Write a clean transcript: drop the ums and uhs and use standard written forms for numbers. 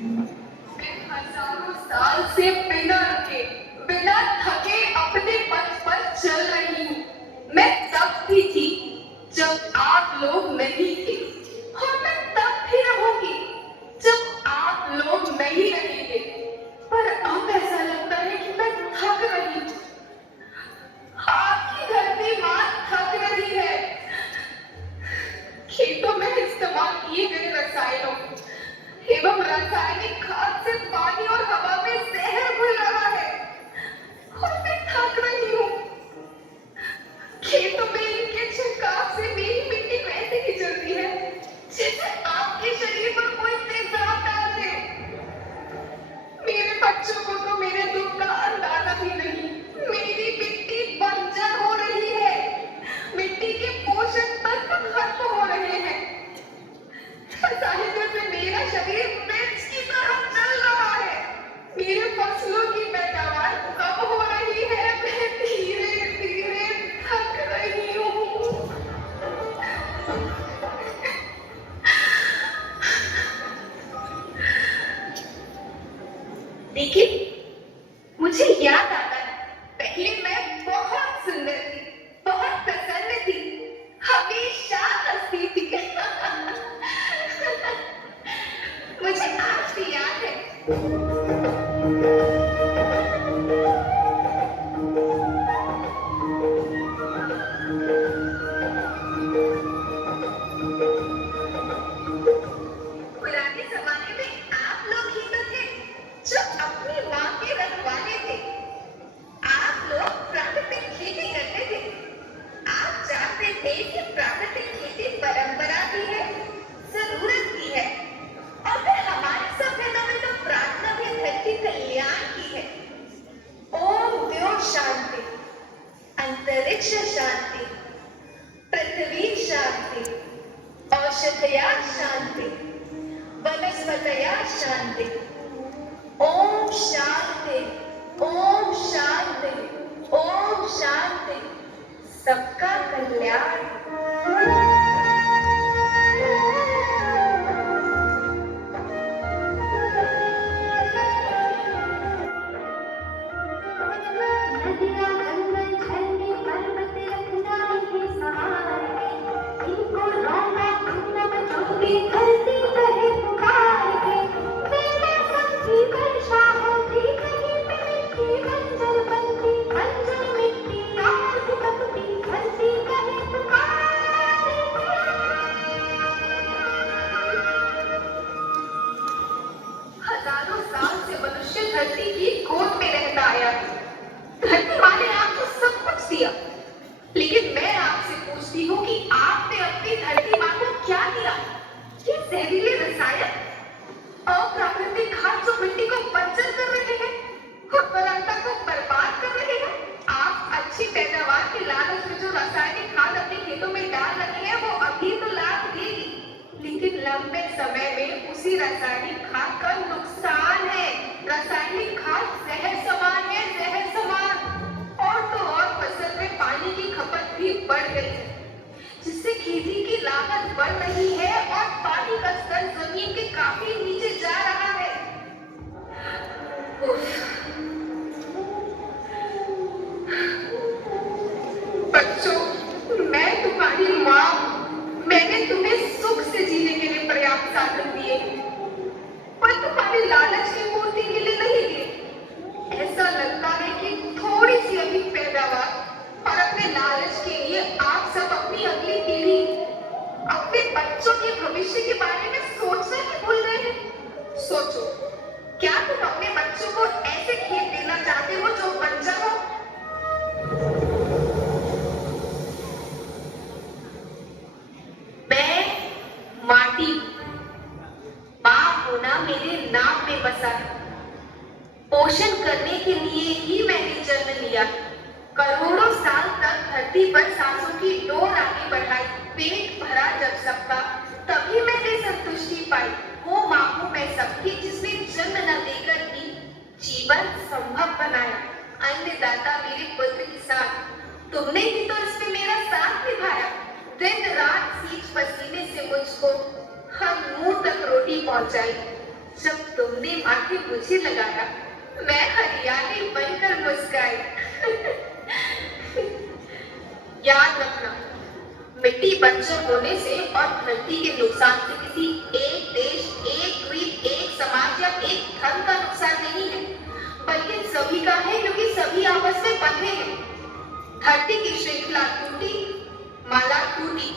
मैं हजारों साल से बिना रुके, बिना थके अपने पथ पर चल रही हूँ। मैं तब भी थी जब आप लोग नहीं थे, और मैं तब भी रहूंगी जब आप लोग नहीं रहेंगे। पर अब ऐसा लगता है कि मैं थक रही हूँ। आपकी धरती माँ थक रही है। खेतों में इस्तेमाल किए गए रसायनों एवं रासायनिक खाद से पानी और हवा में जहर घुल रहा है, और मैं थक रही हूँ। खेतों में इनके छिड़काव से मेरी मिट्टी वैसे ही जलती है जैसे आपके शरीर पर कोई तेजाब डाल दे। मेरे बच्चों को तो मेरे दुख का अंदाजा भी नहीं। मेरी मिट्टी बंजर हो रही है, मिट्टी के पोषक तत्व खत्म हो रहे हैं। रसायनों से मेरा शरीर मिर्च की तरह जल रहा है। मेरे फसलों की पैदावार कम हो रही है। मैं धीरे धीरे थक रही हूँ। देखिए, मुझे याद आता है, पहले मैं बहुत सुंदर थी, बहुत प्रसन्न थी, हमेशा हंसती थी। मुझे आज भी याद है। पुराने जमाने में आप लोग ही तो थे जो अपनी माँ के रखवाले थे। आप लोग प्राकृतिक खेती करते थे। आप जानते थे कि प्राकृतिक खेती परंपरा भी है, जरूरत भी है, और फिर हमारी सभ्यता में तो प्रार्थना भी धरती कल्याण की है। ओम द्यो शांति, अंतरिक्ष शांति, पृथ्वी शांति, औषधया शांति, वनस्पतया शांति। ओम शांति, ओम शांति, ओम शांति, सबका कल्याण। नदियाँ जंगल झरने पर्वत रखना ही सहारे, इनको रोना धुना बचोगी धरती कहे पुकार के। बिना सबकी वर्षा होती कहीं पे मिट्टी बंजर बनती, बंजर मिट्टी और भी तपती, धरती कहे पुकार के। हजारों साल से मनुष्य धरती की गोद में रहता आया। धरती माँ ने आपको सब कुछ दिया, लेकिन मैं आपसे पूछती हूँ कि आपने अपनी धरती माँ को क्या दिया? ये जहरीले रसायन, अप्राकृतिक खाद जो मिट्टी को बंजर कर रहे हैं, उर्वरता को बर्बाद कर रहे हैं। आप अच्छी पैदावार के लालच में जो रासायनिक खाद अपने खेतों में डाल रहे हैं, वो अभी तो लाभ देगी, लेकिन लंबे समय में उसी रासायनिक खाद का नुकसान है। रासायनिक खाद जहर समान है, जहर समान। और तो और फसल में पानी की खपत भी बढ़ गई है, जिससे खेती की लागत बढ़ रही है और पानी का स्तर जमीन के काफी नीचे जा रहा है। बच्चों, मैं तुम्हारी माँ हूँ। मैंने तुम्हें सुख से जीने के लिए पर्याप्त साधन दिए, पर तुम्हारी लालच की पूर्ति के लिए नहीं दिए। ऐसा लगता है कि थोड़ी सी अधिक पैदावार और अपने लालच के लिए आप सब अपनी अगली पीढ़ी, अपने बच्चों के भविष्य के बारे में सोचना ही भूल गए हैं। सोचो, क्या तुम अपने बच्चों को ऐसे खेत देना चाहते हो जो बंजर हो? मैं माटी, माँ होना मेरे नाम में बसा है। पोषण करने के लिए ही मैंने जन्म लिया। करोड़ों साल तक धरती पर सांसों की डोर आगे बढ़ाई, पेट भरा जब सबका, तभी मैंने संतुष्टि पाई। वो माँ हूँ मैं सबकी, जिसने जन्म न देकर भी जीवन संभव बनाया। अन्नदाता मेरे पुत्र के साथ तुमने भी तो इसमें मेरा साथ निभाया। दिन रात सींच पसीने से मुझको हर मुंह तक रोटी पहुंचाई। जब तुमने आंखें मुझे लगाया, मैं हरियाली बनकर मुस्काई। याद रखना, मिट्टी बंजर होने से और धरती के नुकसान से किसी एक देश, एक द्वीप, एक समाज या एक धर्म का नुकसान नहीं है, बल्कि सभी का है, क्योंकि सभी आपस में बंधे हैं। धरती की श्रृंखला टूटी, माला टूटी,